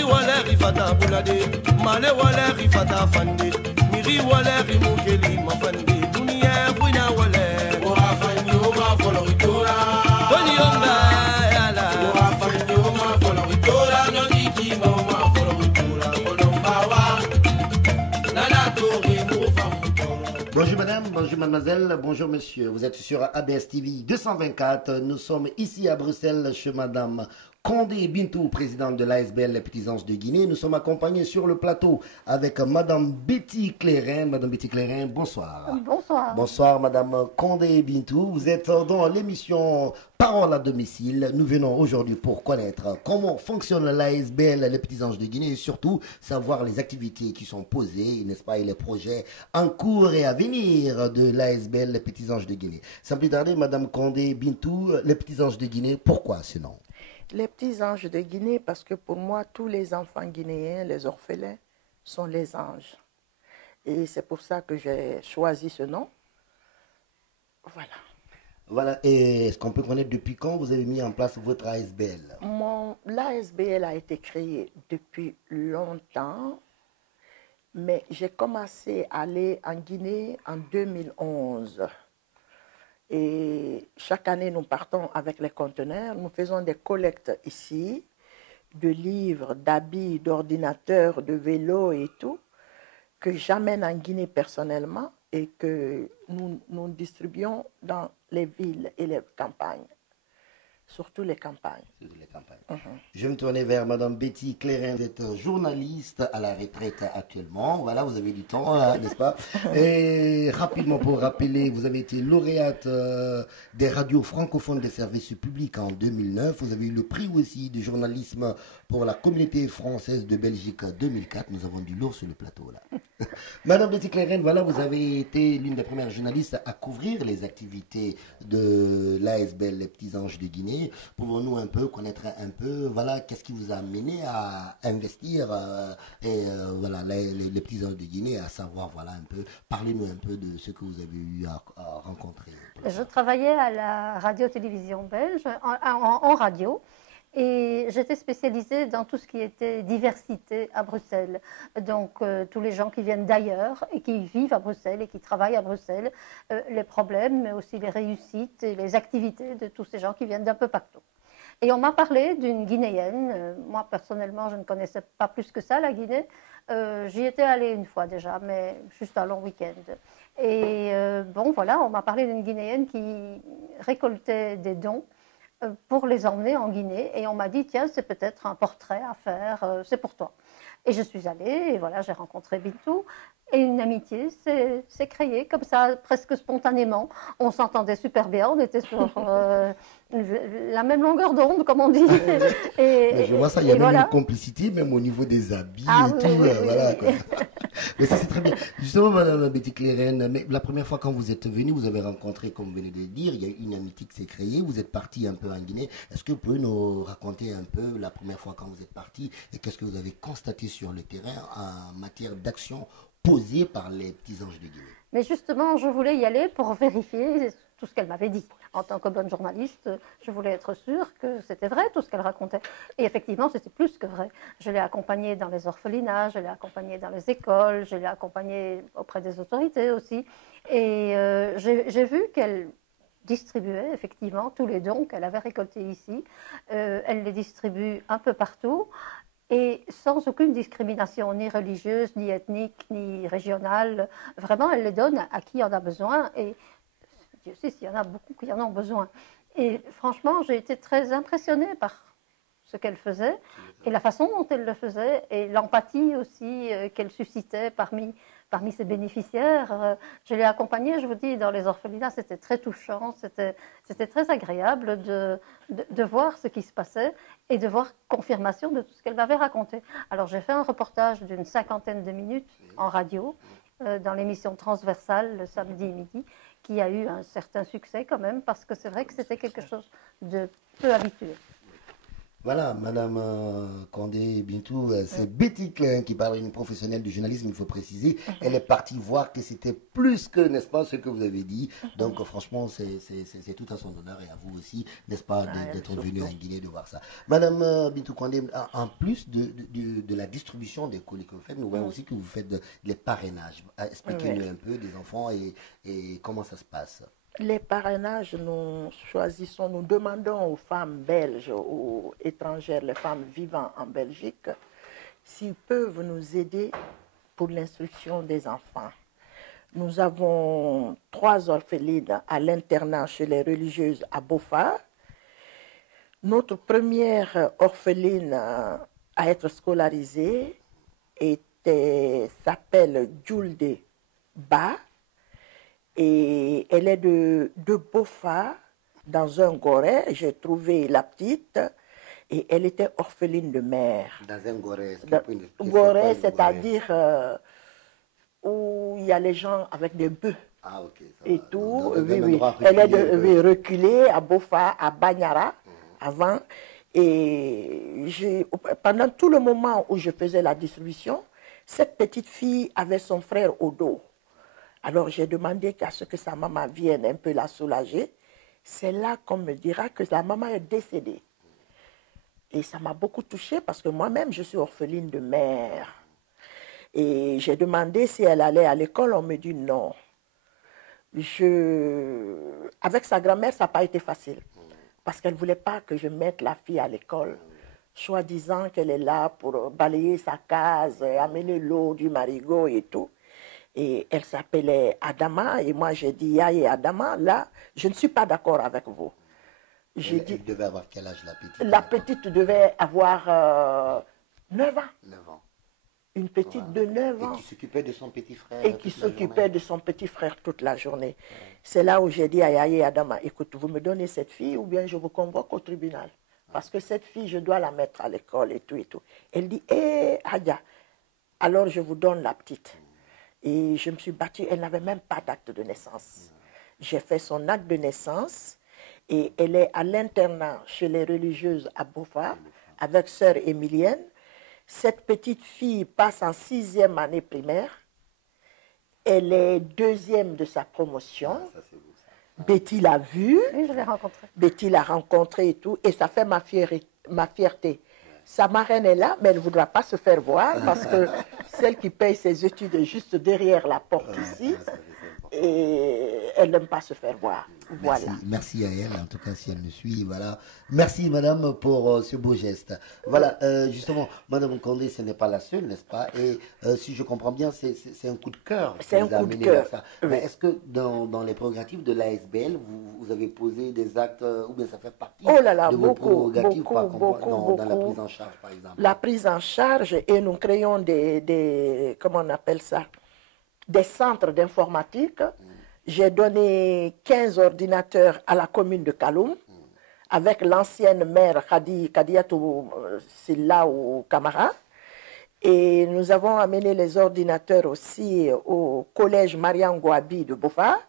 Masi wale rifata bulade, male wale rifata fande, miri wale rimukeli mafande, dunia fwina wale. Wafanyo ma folo itora, doni yonga yala. Wafanyo ma folo itora, noni kima ma folo itora, kolombawa, nana tori mufa. Bonjour madame, bonjour mademoiselle, bonjour monsieur. Vous êtes sur ABS TV 224. Nous sommes ici à Bruxelles chez madame Condé Bintou, présidente de l'ASBL Les Petits Anges de Guinée. Nous sommes accompagnés sur le plateau avec madame Betty Clérin. Madame Betty Clérin, bonsoir. Bonsoir. Bonsoir madame Condé Bintou. Vous êtes dans l'émission Parole à domicile. Nous venons aujourd'hui pour connaître comment fonctionne l'ASBL Les Petits Anges de Guinée et surtout savoir les activités qui sont posées, n'est-ce pas, et les projets en cours et à venir de l'ASBL Les Petits Anges de Guinée. Sans plus tarder, madame Condé Bintou, Les Petits Anges de Guinée, pourquoi ce nom? Les Petits Anges de Guinée, parce que pour moi, tous les enfants guinéens, les orphelins, sont les anges. Et c'est pour ça que j'ai choisi ce nom. Voilà. Voilà, et est-ce qu'on peut connaître depuis quand vous avez mis en place votre ASBL? L'ASBL a été créé depuis longtemps, mais j'ai commencé à aller en Guinée en 2011. Et chaque année, nous partons avec les conteneurs. Nous faisons des collectes ici, de livres, d'habits, d'ordinateurs, de vélos et tout, que j'amène en Guinée personnellement et que nous distribuons dans les villes et les campagnes. Surtout les campagnes. Je vais me tourner vers madame Betty Clérin. Vous êtes journaliste à la retraite actuellement. Voilà, vous avez du temps, n'est-ce pas? Et rapidement, pour rappeler, vous avez été lauréate des radios francophones des services publics en 2009. Vous avez eu le prix aussi de journalisme pour la communauté française de Belgique 2004. Nous avons du lourd sur le plateau, là. Madame Betty Clérin, voilà, vous avez été l'une des premières journalistes à couvrir les activités de l'ASBL Les Petits Anges de Guinée. Pouvons-nous un peu connaître un peu, voilà, qu'est-ce qui vous a amené à investir voilà, les Petits Anges de Guinée, à savoir, voilà, un peu, parlez-nous un peu de ce que vous avez eu à rencontrer. Je travaillais à la radio-télévision belge, en radio. Et j'étais spécialisée dans tout ce qui était diversité à Bruxelles. Donc, tous les gens qui viennent d'ailleurs et qui vivent à Bruxelles et qui travaillent à Bruxelles, les problèmes, mais aussi les réussites et les activités de tous ces gens qui viennent d'un peu partout. Et on m'a parlé d'une Guinéenne. Moi, personnellement, je ne connaissais pas plus que ça, la Guinée. J'y étais allée une fois déjà, mais juste un long week-end. Et bon, voilà, on m'a parlé d'une Guinéenne qui récoltait des dons pour les emmener en Guinée. Et on m'a dit, tiens, c'est peut-être un portrait à faire, c'est pour toi. Et je suis allée, et voilà, j'ai rencontré Bintou. Et une amitié s'est créée comme ça, presque spontanément. On s'entendait super bien, on était sur la même longueur d'onde, comme on dit. Mais je vois ça, il y a même voilà. Une complicité, même au niveau des habits et tout. Oui, voilà, quoi. Mais ça, c'est très bien. Justement, madame Betty Clérin, mais la première fois quand vous êtes venue, vous avez rencontré, comme vous venez de le dire, il y a eu une amitié qui s'est créée. Vous êtes parti un peu en Guinée. Est-ce que vous pouvez nous raconter un peu la première fois quand vous êtes parti et qu'est-ce que vous avez constaté sur le terrain en matière d'action posée par les Petits Anges de Guinée? Mais justement, je voulais y aller pour vérifier tout ce qu'elle m'avait dit. En tant que bonne journaliste, je voulais être sûre que c'était vrai tout ce qu'elle racontait. Et effectivement, c'était plus que vrai. Je l'ai accompagnée dans les orphelinats, je l'ai accompagnée dans les écoles, je l'ai accompagnée auprès des autorités aussi. Et j'ai vu qu'elle distribuait effectivement tous les dons qu'elle avait récoltés ici. Elle les distribue un peu partout. Et sans aucune discrimination, ni religieuse, ni ethnique, ni régionale. Vraiment, elle les donne à qui en a besoin. Et Dieu sait s'il y en a beaucoup qui en ont besoin. Et franchement, j'ai été très impressionnée par ce qu'elle faisait et la façon dont elle le faisait et l'empathie aussi qu'elle suscitait parmi ses bénéficiaires. Je l'ai accompagnée, je vous dis, dans les orphelinats, c'était très touchant, c'était très agréable de voir ce qui se passait et de voir confirmation de tout ce qu'elle m'avait raconté. Alors j'ai fait un reportage d'une 50aine de minutes en radio, dans l'émission Transversale le samedi midi, qui a eu un certain succès quand même, parce que c'est vrai que c'était quelque chose de peu habituel. Voilà, Madame Condé Bintou, c'est Betty Klein qui parle, une professionnelle du journalisme, il faut préciser. Elle est partie voir que c'était plus que, n'est-ce pas, ce que vous avez dit. Donc, franchement, c'est tout à son honneur et à vous aussi, n'est-ce pas, d'être venu en Guinée de voir ça. Madame Bintou Condé, en plus de la distribution des colis que vous faites, nous voyons aussi que vous faites les parrainages. Expliquez-nous un peu des enfants et comment ça se passe. Les parrainages, nous choisissons, nous demandons aux femmes belges, aux étrangères, les femmes vivant en Belgique, s'ils peuvent nous aider pour l'instruction des enfants. Nous avons 3 orphelines à l'internat chez les religieuses à Beaufort. Notre première orpheline à être scolarisée s'appelle Julde Ba. Et elle est de Beaufort, dans un goret. J'ai trouvé la petite et elle était orpheline de mère. Dans un goret, c'est-à-dire où il y a les gens avec des bœufs. Ah, ok. Et tout, oui. Elle est reculée à Beaufort, à Bagnara, avant. Et pendant tout le moment où je faisais la distribution, cette petite fille avait son frère au dos. Alors j'ai demandé qu'à ce que sa maman vienne un peu la soulager. C'est là qu'on me dira que sa maman est décédée. Et ça m'a beaucoup touchée parce que moi-même je suis orpheline de mère. Et j'ai demandé si elle allait à l'école, on me dit non. Avec sa grand-mère, ça n'a pas été facile. Parce qu'elle ne voulait pas que je mette la fille à l'école, soi-disant qu'elle est là pour balayer sa case, amener l'eau du marigot et tout. Et elle s'appelait Adama, et moi j'ai dit, Yaye Adama, là, je ne suis pas d'accord avec vous. Elle devait avoir quel âge, la petite? La petite devait avoir 9 ans. 9 ans. Une petite de 9 ans. Et qui s'occupait de son petit frère. Et qui s'occupait de son petit frère toute la journée. C'est là où j'ai dit à Yaye Adama, écoute, vous me donnez cette fille ou bien je vous convoque au tribunal. Parce que cette fille, je dois la mettre à l'école et tout et tout. Elle dit, Hadja, alors je vous donne la petite. Et je me suis battue, elle n'avait même pas d'acte de naissance. J'ai fait son acte de naissance et elle est à l'internat chez les religieuses à Beaufort avec sœur Émilienne. Cette petite fille passe en 6e année primaire. Elle est 2e de sa promotion. Betty l'a vue. Oui, je l'ai rencontrée. Betty l'a rencontrée et tout. Et ça fait ma fierté. Sa marraine est là, mais elle ne voudra pas se faire voir parce que celle qui paye ses études est juste derrière la porte ici. Et elle n'aime pas se faire voir. Voilà. Merci à elle, en tout cas, si elle me suit. Voilà. Merci, madame, pour ce beau geste. Voilà, justement, madame Condé, ce n'est pas la seule, n'est-ce pas? Et si je comprends bien, c'est un coup de cœur. C'est un coup de cœur. Oui. Mais est-ce que dans les prérogatives de l'ASBL, vous avez posé des actes, ou bien ça fait partie de vos prérogatives dans la prise en charge, par exemple? La prise en charge, et nous créons comment on appelle ça? Des centres d'informatique. J'ai donné 15 ordinateurs à la commune de Kaloum avec l'ancienne maire Kadiatou Silla ou Kamara. Et nous avons amené les ordinateurs aussi au collège Mariam Gouabi de Beaufort,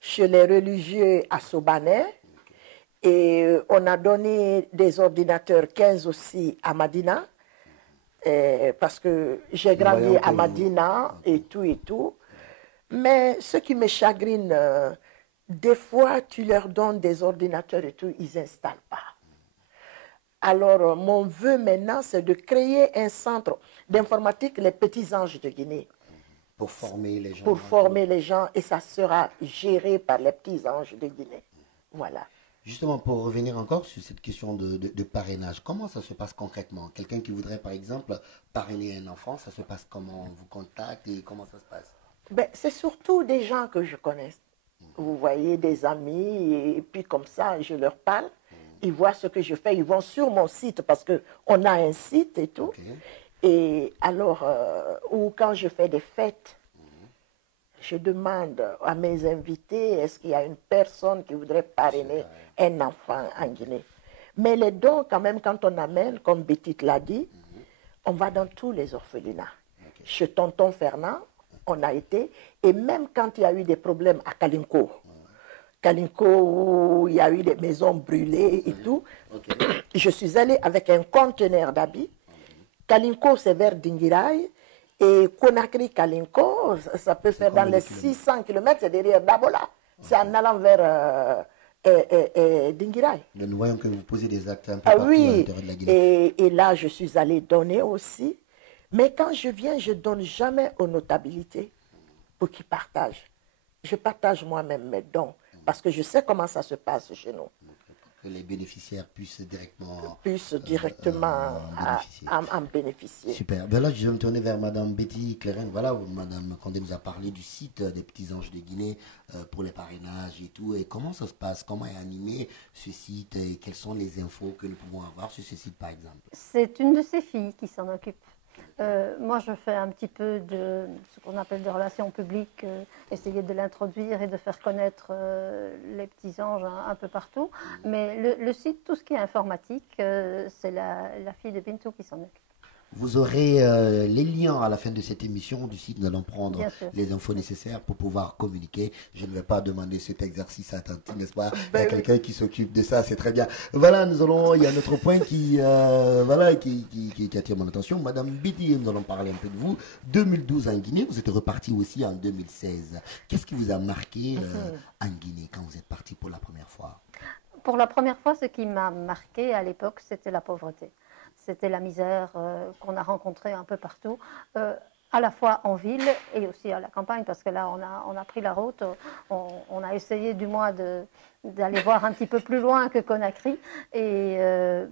chez les religieux à Sobanais. Et on a donné des ordinateurs 15 aussi à Madina. Parce que j'ai grandi à Madina et tout. Mais ce qui me chagrine, des fois, tu leur donnes des ordinateurs et tout, ils n'installent pas. Alors, mon vœu maintenant, c'est de créer un centre d'informatique, les petits anges de Guinée. Pour former les gens. Pour former les gens, et ça sera géré par les petits anges de Guinée. Voilà. Justement, pour revenir encore sur cette question de parrainage, comment ça se passe concrètement? Quelqu'un qui voudrait, par exemple, parrainer un enfant, ça se passe comment? On vous contacte et comment ça se passe? C'est surtout des gens que je connais. Vous voyez, des amis, et puis comme ça, je leur parle. Ils voient ce que je fais. Ils vont sur mon site parce qu'on a un site et tout. Okay. Et alors, ou quand je fais des fêtes, je demande à mes invités, est-ce qu'il y a une personne qui voudrait parrainer un enfant en Guinée? Mais les dons, quand même, quand on amène, comme Betty l'a dit, on va dans tous les orphelinats. Okay. Chez Tonton Fernand, on a été, et même quand il y a eu des problèmes à Kalinko, Kalinko, où il y a eu des maisons brûlées et tout. Je suis allée avec un conteneur d'habits. Kalinko, c'est vers Dingirai. Et Conakry, Kalinko, ça peut faire dans les 600 km, c'est derrière Dabola. C'est en allant vers Dingirai. Nous voyons que vous posez des actes un peu partout à l'intérieur de la Guinée. Et là, je suis allée donner aussi. Mais quand je viens, je ne donne jamais aux notabilités pour qu'ils partagent. Je partage moi-même mes dons parce que je sais comment ça se passe chez nous. Que les bénéficiaires puissent directement, en bénéficier. Super. Ben là, je vais me tourner vers Madame Betty Clérène. Voilà, Madame Condé nous a parlé du site des Petits Anges de Guinée pour les parrainages et tout. Et comment ça se passe? Comment est animé ce site? Et quelles sont les infos que nous pouvons avoir sur ce site, par exemple? C'est une de ses filles qui s'en occupe. Moi, je fais un petit peu de ce qu'on appelle des relations publiques, essayer de l'introduire et de faire connaître les petits anges un peu partout. Mais le site, tout ce qui est informatique, c'est la fille de Bintou qui s'en occupe. Vous aurez les liens à la fin de cette émission du site. Nous allons prendre les infos nécessaires pour pouvoir communiquer. Je ne vais pas demander cet exercice à Tanti, n'est-ce pas? Il y a quelqu'un qui s'occupe de ça, c'est très bien. Voilà, il y a un autre point qui attire mon attention. Madame Betty, nous allons parler un peu de vous. 2012 en Guinée, vous êtes reparti aussi en 2016. Qu'est-ce qui vous a marqué en Guinée quand vous êtes parti pour la première fois? Pour la première fois, ce qui m'a marqué à l'époque, c'était la pauvreté. C'était la misère qu'on a rencontrée un peu partout, à la fois en ville et aussi à la campagne, parce que là, on a pris la route, on a essayé du moins d'aller voir un petit peu plus loin que Conakry. Et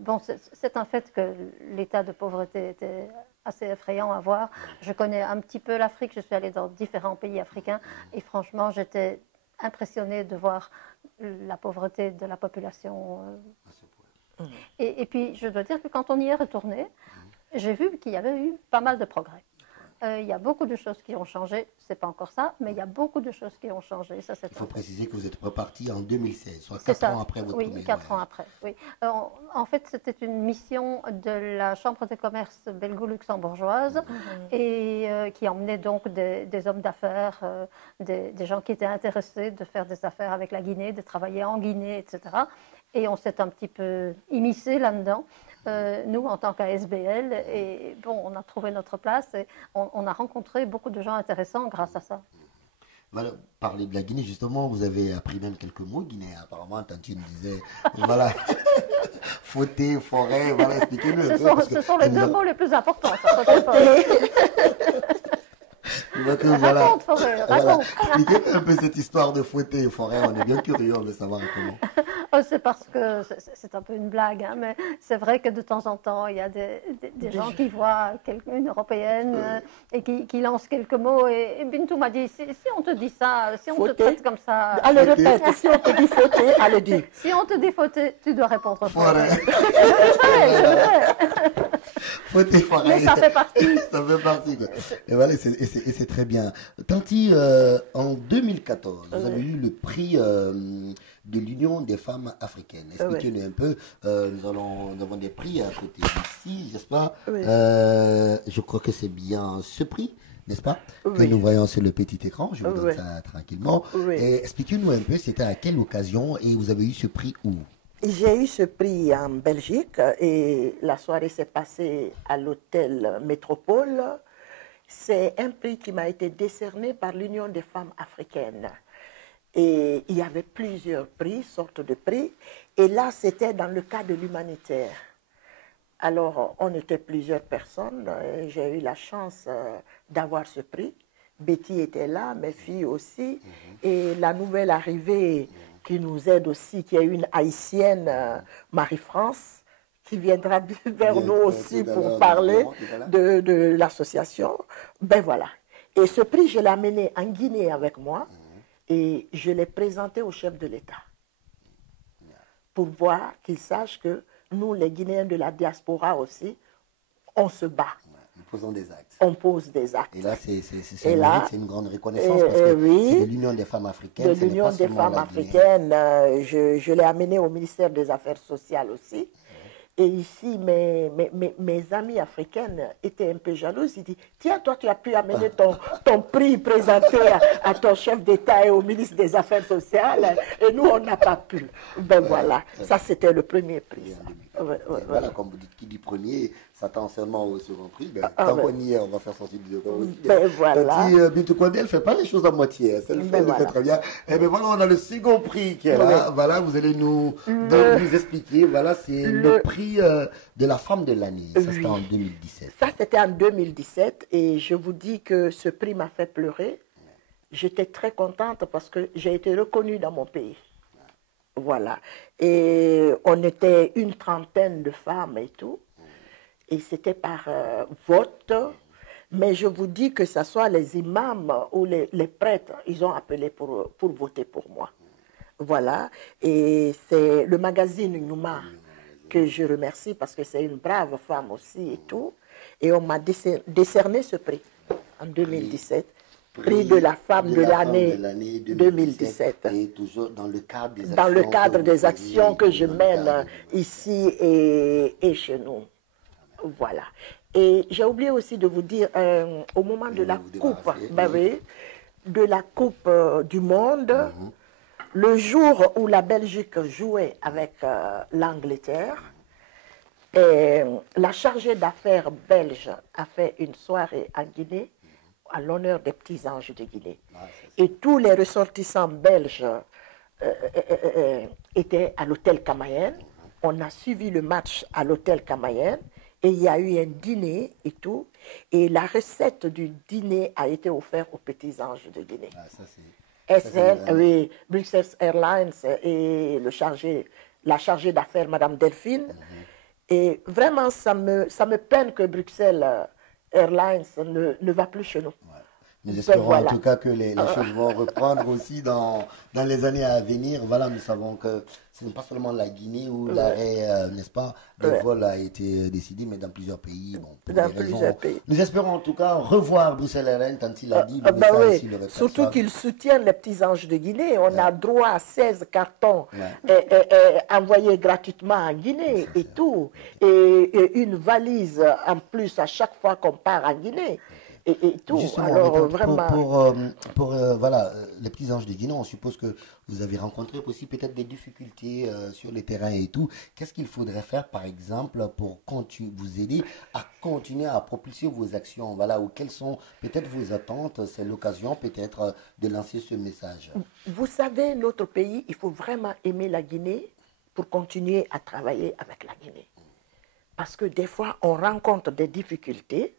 bon, c'est un fait que l'état de pauvreté était assez effrayant à voir. Je connais un petit peu l'Afrique, je suis allée dans différents pays africains, et franchement, j'étais impressionnée de voir la pauvreté de la population. Et puis, je dois dire que quand on y est retourné, j'ai vu qu'il y avait eu pas mal de progrès. Il y a beaucoup de choses qui ont changé, c'est pas encore ça, mais il y a beaucoup de choses qui ont changé. Ça, il faut préciser que vous êtes reparti en 2016, soit 4 ans après votre premier voyage. 4 ans après, oui. En fait, c'était une mission de la Chambre de commerce belgo-luxembourgeoise et qui emmenait donc des hommes d'affaires, des gens qui étaient intéressés de faire des affaires avec la Guinée, de travailler en Guinée, etc. Et on s'est un petit peu immiscé là-dedans. Nous, en tant qu'ASBL, et bon, on a trouvé notre place et on a rencontré beaucoup de gens intéressants grâce à ça. Voilà, parler de la Guinée, justement, vous avez appris même quelques mots guinéens. Apparemment, Tanti nous disait, voilà, fauté, forêt, voilà, expliquez-nous un peu. Ce sont les deux mots les plus importants, ça, fauté, forêt. Raconte, forêt, raconte. Expliquez un peu cette histoire de fouetter et forêt, on est bien curieux de savoir comment. C'est parce que c'est un peu une blague, hein, mais c'est vrai que de temps en temps, il y a des gens qui voient une européenne et qui lancent quelques mots. Et Bintou m'a dit, si on te dit ça, si on te traite comme ça... Allez, répète, si on te dit fauté, allez, dis. Si on te dit fauté, tu dois répondre forêt. Je le fais. Fauté, forêt. Mais ça fait partie. Ça fait partie, quoi. Et voilà, c'est très bien. Tanti, en 2014, vous avez eu le prix de l'Union des femmes africaines. Expliquez-nous un peu. Nous avons des prix à côté d'ici, n'est-ce pas? Je crois que c'est bien ce prix, n'est-ce pas? Que nous voyons sur le petit écran. Je vous donne ça tranquillement. Et expliquez-nous un peu, c'était à quelle occasion et vous avez eu ce prix où? J'ai eu ce prix en Belgique et la soirée s'est passée à l'hôtel Métropole. C'est un prix qui m'a été décerné par l'Union des femmes africaines. Et il y avait plusieurs prix, sortes de prix. Et là, c'était dans le cas de l'humanitaire. Alors, on était plusieurs personnes. J'ai eu la chance d'avoir ce prix. Betty était là, mes filles aussi. Et la nouvelle arrivée qui nous aide aussi, qui est une haïtienne, Marie-France, qui viendra vers nous aussi pour parler de l'association. Ben voilà. Et ce prix, je l'ai amené en Guinée avec moi et je l'ai présenté au chef de l'État pour voir qu'il sache que nous, les Guinéens de la diaspora aussi, on se bat. Nous posons des actes. On pose des actes. Et là, c'est une grande reconnaissance parce que c'est de l'Union des femmes africaines. De l'Union des femmes africaines. Je l'ai amené au ministère des Affaires sociales aussi. Et ici, mes amies africaines étaient un peu jalouses. Ils disent, tiens, toi, tu as pu amener ton prix présenté à ton chef d'État et au ministre des Affaires sociales, et nous, on n'a pas pu. Ben voilà, ça, c'était le premier prix. Voilà, comme vous dites, qui dit premier s'attend seulement au second prix. Ben, tant qu'on y est, on va faire sortir du aussi. Ben voilà. Tati Bintou Condé, elle ne fait pas les choses à moitié. Hein. Elle le fait très bien. Et bien voilà, on a le second prix qui est là. Voilà, vous allez nous expliquer. Voilà, c'est le prix de la femme de l'année. Ça, c'était en 2017. Ça, c'était en 2017. Et je vous dis que ce prix m'a fait pleurer. J'étais très contente parce que j'ai été reconnue dans mon pays. Voilà. Et on était une trentaine de femmes et tout. Et c'était par vote. Mais je vous dis que ce soit les imams ou les prêtres, ils ont appelé pour voter pour moi. Voilà. Et c'est le magazine Numa que je remercie parce que c'est une brave femme aussi et tout. Et on m'a décerné ce prix en 2017. Prix de la femme de l'année 2017. Et toujours dans le cadre des actions, dans le cadre des actions que je mène ici et chez nous. Voilà. Et j'ai oublié aussi de vous dire, au moment de la coupe, de la Coupe du Monde, le jour où la Belgique jouait avec l'Angleterre, la chargée d'affaires belge a fait une soirée en Guinée à l'honneur des petits anges de Guinée. Et tous les ressortissants belges étaient à l'hôtel Camayen. On a suivi le match à l'hôtel Camayen et il y a eu un dîner et tout. Et la recette du dîner a été offerte aux petits anges de Guinée. Bruxelles Airlines et la chargée d'affaires, Madame Delphine. Et vraiment, ça me peine que Bruxelles Airlines ne va plus chez nous. Nous espérons en tout cas que les choses vont reprendre aussi dans les années à venir. Voilà, nous savons que ce n'est pas seulement la Guinée où l'arrêt, n'est-ce pas, des vols a été décidé, mais dans plusieurs pays. Bon, dans plusieurs pays. Nous espérons en tout cas revoir Bruxelles Airlines, tant il a dit. Surtout qu'ils soutiennent les petits anges de Guinée. On a droit à 16 cartons envoyés gratuitement en Guinée et tout. Et une valise en plus à chaque fois qu'on part en Guinée. Et tout. Justement, alors vraiment voilà, les petits anges de Guinée, on suppose que vous avez rencontré aussi peut-être des difficultés sur les terrains et tout. Qu'est-ce qu'il faudrait faire, par exemple, pour vous aider à continuer à propulser vos actions? Voilà, ou quelles sont peut-être vos attentes? C'est l'occasion peut-être de lancer ce message. Vous savez, notre pays, il faut vraiment aimer la Guinée pour continuer à travailler avec la Guinée. Parce que des fois, on rencontre des difficultés.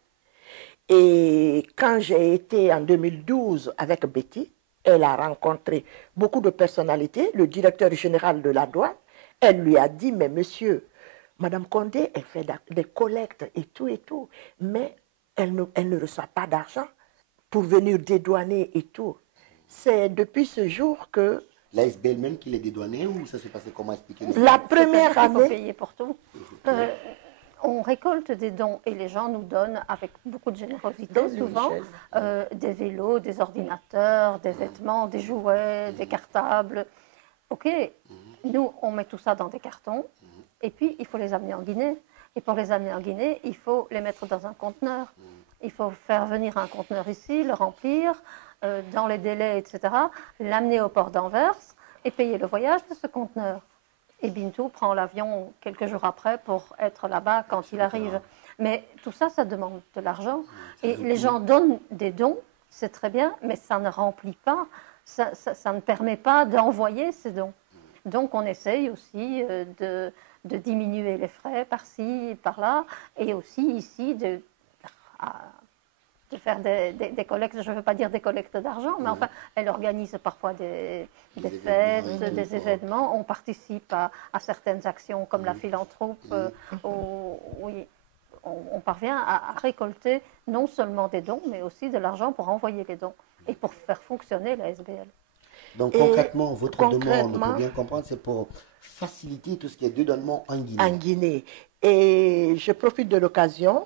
Et quand j'ai été en 2012 avec Betty, elle a rencontré beaucoup de personnalités, le directeur général de la douane. Elle lui a dit, mais monsieur, Madame Condé, elle fait des collectes et tout, mais elle ne reçoit pas d'argent pour venir dédouaner et tout. C'est depuis ce jour que... L'ASBL même qui les dédouanait ou ça s'est passé comment expliquer? La première année... Il faut payer pour tout. On récolte des dons et les gens nous donnent avec beaucoup de générosité souvent des vélos, des ordinateurs, des vêtements, des jouets, des cartables. Ok, nous on met tout ça dans des cartons et puis il faut les amener en Guinée. Et pour les amener en Guinée, il faut les mettre dans un conteneur. Il faut faire venir un conteneur ici, le remplir dans les délais, etc. L'amener au port d'Anvers et payer le voyage de ce conteneur. Et Bintou prend l'avion quelques jours après pour être là-bas quand il arrive. Mais tout ça, ça demande de l'argent. Et les gens donnent des dons, c'est très bien, mais ça ne remplit pas, ça ne permet pas d'envoyer ces dons. Donc on essaye aussi de diminuer les frais par-ci, par-là, et aussi ici de faire des collectes, je ne veux pas dire des collectes d'argent, mais enfin, elle organise parfois des fêtes, des événements. On participe à certaines actions comme la philanthrope, où on parvient à récolter non seulement des dons, mais aussi de l'argent pour envoyer les dons et pour faire fonctionner la SBL. Donc concrètement, votre demande, pour bien comprendre, c'est pour faciliter tout ce qui est dédouanement en Guinée. En Guinée. Et je profite de l'occasion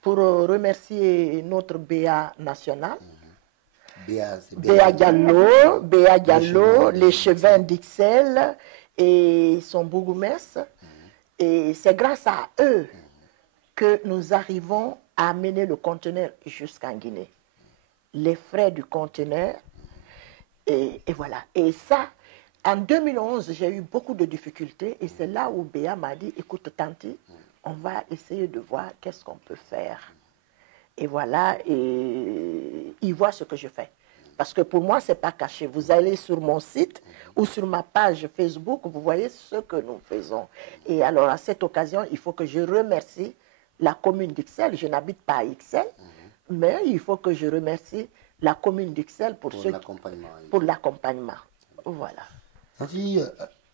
pour remercier notre BA national, Béa Diallo, l'échevin d'Ixelles et son bourgmestre, Et c'est grâce à eux que nous arrivons à amener le conteneur jusqu'en Guinée. Les frais du conteneur, et voilà. Et ça, en 2011, j'ai eu beaucoup de difficultés et c'est là où Béa m'a dit, écoute Tanti, on va essayer de voir qu'est-ce qu'on peut faire. Et voilà, et il voit ce que je fais. Parce que pour moi, ce n'est pas caché. Vous allez sur mon site ou sur ma page Facebook, vous voyez ce que nous faisons. Et alors, à cette occasion, il faut que je remercie la commune d'Ixelles. Je n'habite pas à Ixelles, mais il faut que je remercie la commune d'Ixelles pour l'accompagnement. Voilà. Tanti,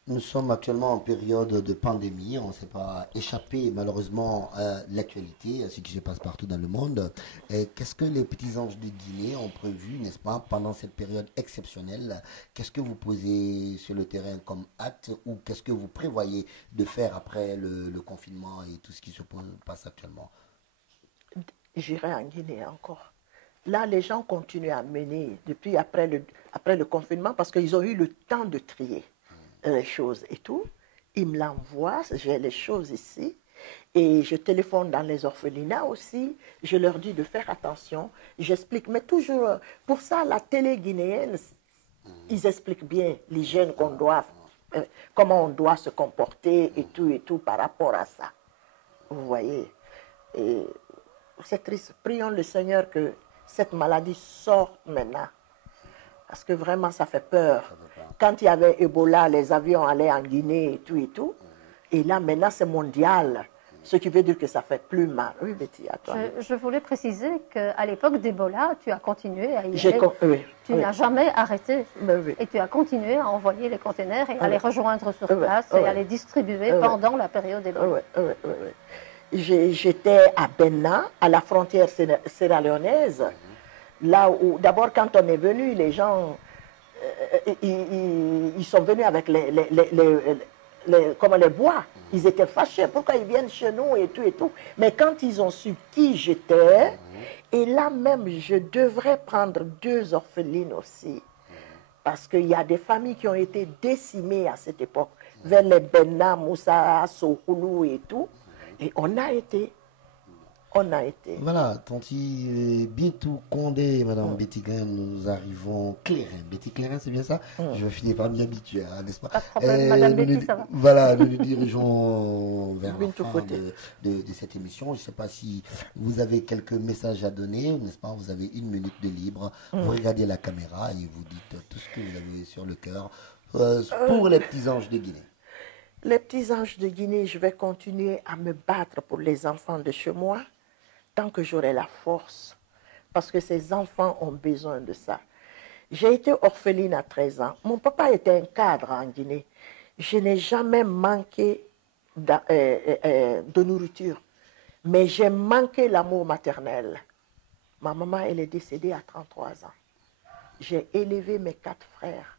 nous sommes actuellement en période de pandémie. On ne s'est pas échappé malheureusement à l'actualité, à ce qui se passe partout dans le monde. Qu'est-ce que les petits anges de Guinée ont prévu, n'est-ce pas, pendant cette période exceptionnelle? Qu'est-ce que vous posez sur le terrain comme acte ou qu'est-ce que vous prévoyez de faire après le confinement et tout ce qui se passe actuellement? J'irai en Guinée encore. Là, les gens continuent à mener depuis après le confinement parce qu'ils ont eu le temps de trier les choses et tout. Ils me l'envoient, j'ai les choses ici. Et je téléphone dans les orphelinats aussi. Je leur dis de faire attention. J'explique, mais toujours, pour ça, la télé guinéenne, ils expliquent bien l'hygiène qu'on doit, comment on doit se comporter et tout par rapport à ça. Vous voyez. Et c'est triste. Prions le Seigneur que cette maladie sorte maintenant. Parce que vraiment, ça fait peur. Quand il y avait Ebola, les avions allaient en Guinée et tout. Et là, maintenant, c'est mondial. Ce qui veut dire que ça fait plus mal. Oui, Betty, à toi. Je voulais préciser qu'à l'époque d'Ebola, tu as continué à y aller. Tu n'as jamais arrêté. Oui. Et tu as continué à envoyer les containers et à les rejoindre sur place et à les distribuer pendant la période d'Ebola. J'étais à Benna, à la frontière sierra-léonaise. Là où, d'abord, quand on est venu, les gens, ils sont venus avec les bois. Ils étaient fâchés. Pourquoi ils viennent chez nous et tout. Mais quand ils ont su qui j'étais, et là même, je devrais prendre 2 orphelines aussi. Parce qu'il y a des familles qui ont été décimées à cette époque, vers les Benna, Moussa, Sokoulou et tout. Et on a été. Voilà, Tanti, bientôt Condé, Madame Betty Clairin, nous arrivons. Clairin, Betty Clairin, c'est bien ça? Je vais finir par m'y habituer, n'est-ce pas? Pas de problème, Madame Betty, ça va. Voilà, nous nous dirigeons vers la fin de cette émission. Je ne sais pas si vous avez quelques messages à donner, n'est-ce pas? Vous avez 1 minute de libre. Vous regardez la caméra et vous dites tout ce que vous avez sur le cœur pour les petits anges de Guinée. Les petits anges de Guinée, je vais continuer à me battre pour les enfants de chez moi tant que j'aurai la force, parce que ces enfants ont besoin de ça. J'ai été orpheline à 13 ans. Mon papa était un cadre en Guinée. Je n'ai jamais manqué de nourriture, mais j'ai manqué l'amour maternel. Ma maman, elle est décédée à 33 ans. J'ai élevé mes 4 frères.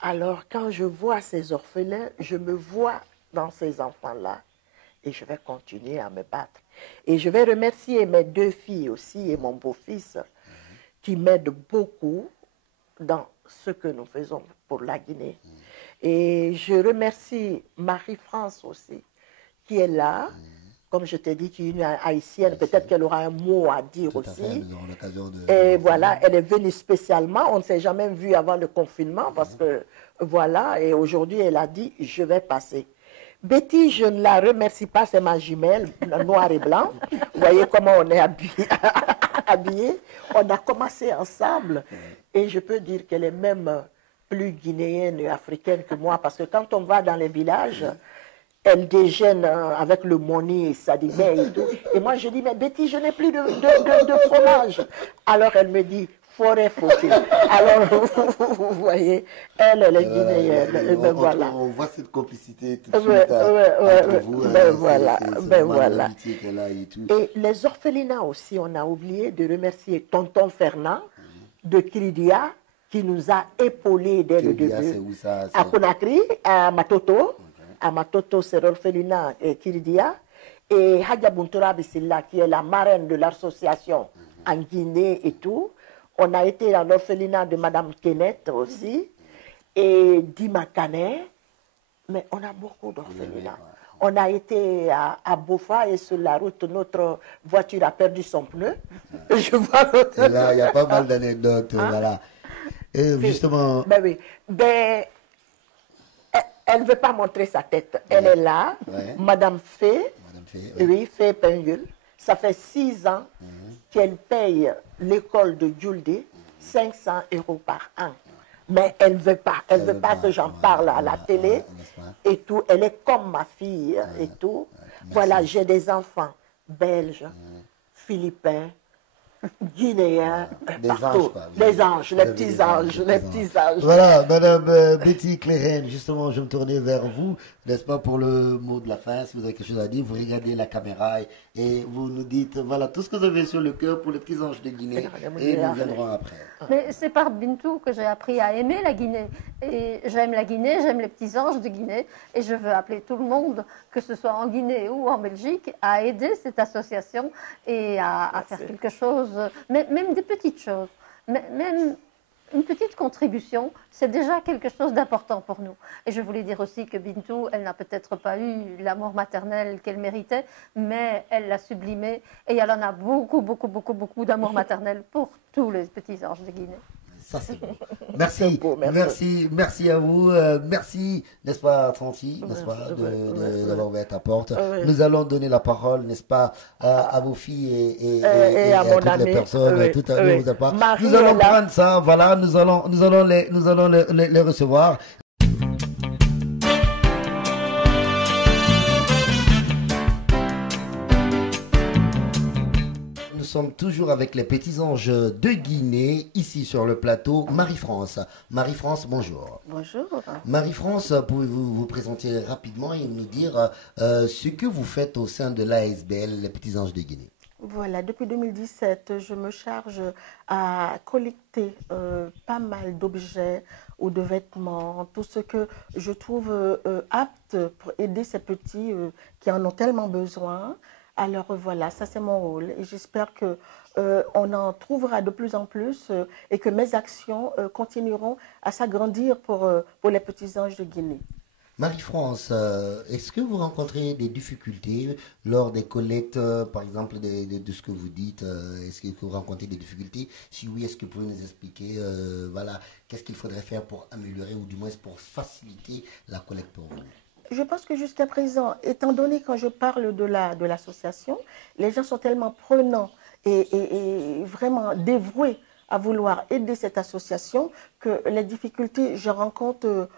Alors, quand je vois ces orphelins, je me vois dans ces enfants-là et je vais continuer à me battre. Et je vais remercier mes 2 filles aussi et mon beau-fils qui m'aident beaucoup dans ce que nous faisons pour la Guinée. Et je remercie Marie-France aussi, qui est là, comme je t'ai dit, qui est une haïtienne. Peut-être qu'elle aura un mot à dire aussi. Et voilà, elle est venue spécialement. On ne s'est jamais vu avant le confinement parce que, voilà, et aujourd'hui, elle a dit, je vais passer. Betty, je ne la remercie pas, c'est ma jumelle, noir et blanc. Vous voyez comment on est habillés. On a commencé ensemble et je peux dire qu'elle est même plus guinéenne et africaine que moi parce que quand on va dans les villages, elle déjeune avec le moni, sadimé et tout. Et moi, je dis, mais Betty, je n'ai plus de fromage. Alors, elle me dit, forêt faut-il. Alors, vous voyez, elle est guinéenne. Voilà. On voit cette complicité tout de suite entre vous. Voilà. Et les orphelinats aussi, on a oublié de remercier Tonton Fernand de Kiridia qui nous a épaulés dès le début. À Conakry, à Matoto. À Matoto, c'est l'orphelinat Kiridia. Et Hadja Buntura Bissilla, qui est la marraine de l'association en Guinée et tout. On a été à l'orphelinat de Madame Kenneth aussi. Et Dima Kane. Mais on a beaucoup d'orphelinats. On a été à Beaufort et sur la route, notre voiture a perdu son pneu. Je vois Et là, il y a pas mal d'anecdotes, voilà. Et justement... Ben oui. Ben, elle ne veut pas montrer sa tête. Elle est là, Madame Fay, oui, Fay Pengul. Ça fait 6 ans qu'elle paye l'école de Djouldé 500 € par an. Mais elle ne veut pas. Elle veut pas que j'en parle à la télé et tout. Elle est comme ma fille et tout. Voilà, j'ai des enfants belges, philippins, guinéens, partout. Des anges, les petits anges, les petits anges. Voilà, Madame Betty Clérène, justement, je me tournais vers vous, n'est-ce pas, pour le mot de la fin. Si vous avez quelque chose à dire, vous regardez la caméra et vous nous dites, voilà, tout ce que vous avez sur le cœur pour les petits anges de Guinée et nous viendrons après. Mais c'est par Bintou que j'ai appris à aimer la Guinée. Et j'aime la Guinée, j'aime les petits anges de Guinée. Et je veux appeler tout le monde, que ce soit en Guinée ou en Belgique, à aider cette association et à faire quelque chose, même des petites choses. Même une petite contribution, c'est déjà quelque chose d'important pour nous. Et je voulais dire aussi que Bintou, elle n'a peut-être pas eu l'amour maternel qu'elle méritait, mais elle l'a sublimé. Et elle en a beaucoup, beaucoup, beaucoup, beaucoup d'amour maternel pour tous les petits anges de Guinée. Ça, c'est bon. Merci, merci à vous. Merci, n'est-ce pas, Fanti, n'est-ce pas, d'avoir ouvert ta porte. Nous allons donner la parole, n'est-ce pas, à vos filles et à toutes les personnes. Tout à l'heure, nous allons prendre ça, voilà, nous allons les recevoir. Nous sommes toujours avec les petits anges de Guinée, ici sur le plateau. Marie-France. Marie-France, bonjour. Bonjour. Marie-France, pouvez-vous vous présenter rapidement et nous dire ce que vous faites au sein de l'ASBL, les petits anges de Guinée? Voilà, depuis 2017, je me charge à collecter pas mal d'objets ou de vêtements, tout ce que je trouve apte pour aider ces petits qui en ont tellement besoin. Alors voilà, ça c'est mon rôle et j'espère que on en trouvera de plus en plus et que mes actions continueront à s'agrandir pour les petits anges de Guinée. Marie-France, est-ce que vous rencontrez des difficultés lors des collectes, par exemple, de ce que vous dites? Est-ce que vous rencontrez des difficultés? Si oui, est-ce que vous pouvez nous expliquer, voilà, qu'est-ce qu'il faudrait faire pour améliorer ou du moins pour faciliter la collecte pour vous? Je pense que jusqu'à présent, étant donné quand je parle de l'association, les gens sont tellement prenants et vraiment dévoués à vouloir aider cette association que les difficultés, je rencontre,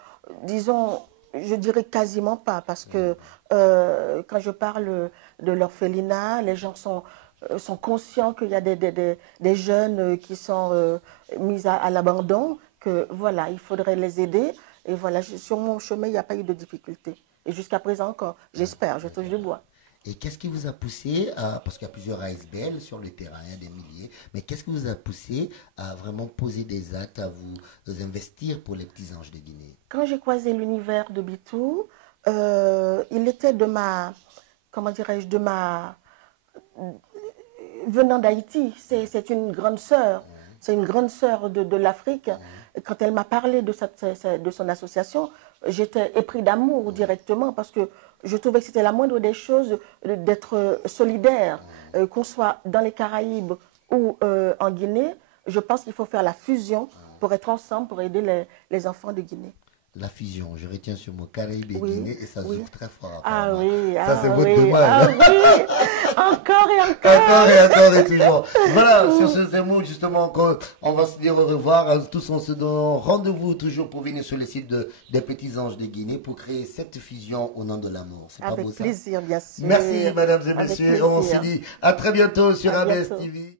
disons, je dirais quasiment pas, parce que quand je parle de l'orphelinat, les gens sont conscients qu'il y a des jeunes qui sont mis à l'abandon, que voilà, il faudrait les aider. Et voilà, sur mon chemin, il n'y a pas eu de difficulté. Et jusqu'à présent encore, j'espère, je touche du bois. Et qu'est-ce qui vous a poussé, parce qu'il y a plusieurs ASBL sur le terrain, il y a des milliers, mais qu'est-ce qui vous a poussé à vraiment poser des actes, à vous investir pour les petits anges de Guinée? Quand j'ai croisé l'univers de Bintou, il était de ma, comment dirais-je, venant d'Haïti, c'est une grande sœur, c'est une grande sœur de l'Afrique. Quand elle m'a parlé de son association, j'étais épris d'amour directement parce que je trouvais que c'était la moindre des choses d'être solidaire, qu'on soit dans les Caraïbes ou en Guinée. Je pense qu'il faut faire la fusion pour être ensemble, pour aider les enfants de Guinée. La fusion, je retiens ce mot, Caraïbes et Guinée, et ça s'ouvre très fort. Ah oui, ça c'est votre demande. Ah oui, encore et encore. Encore et encore et toujours. Voilà, sur ces mots justement, on va se dire au revoir. Tous on se donne rendez-vous toujours pour venir sur le site des petits anges de Guinée pour créer cette fusion au nom de l'amour. C'est pas beau ça? Avec plaisir, bien sûr. Merci mesdames et messieurs. On se dit à très bientôt sur ABS TV.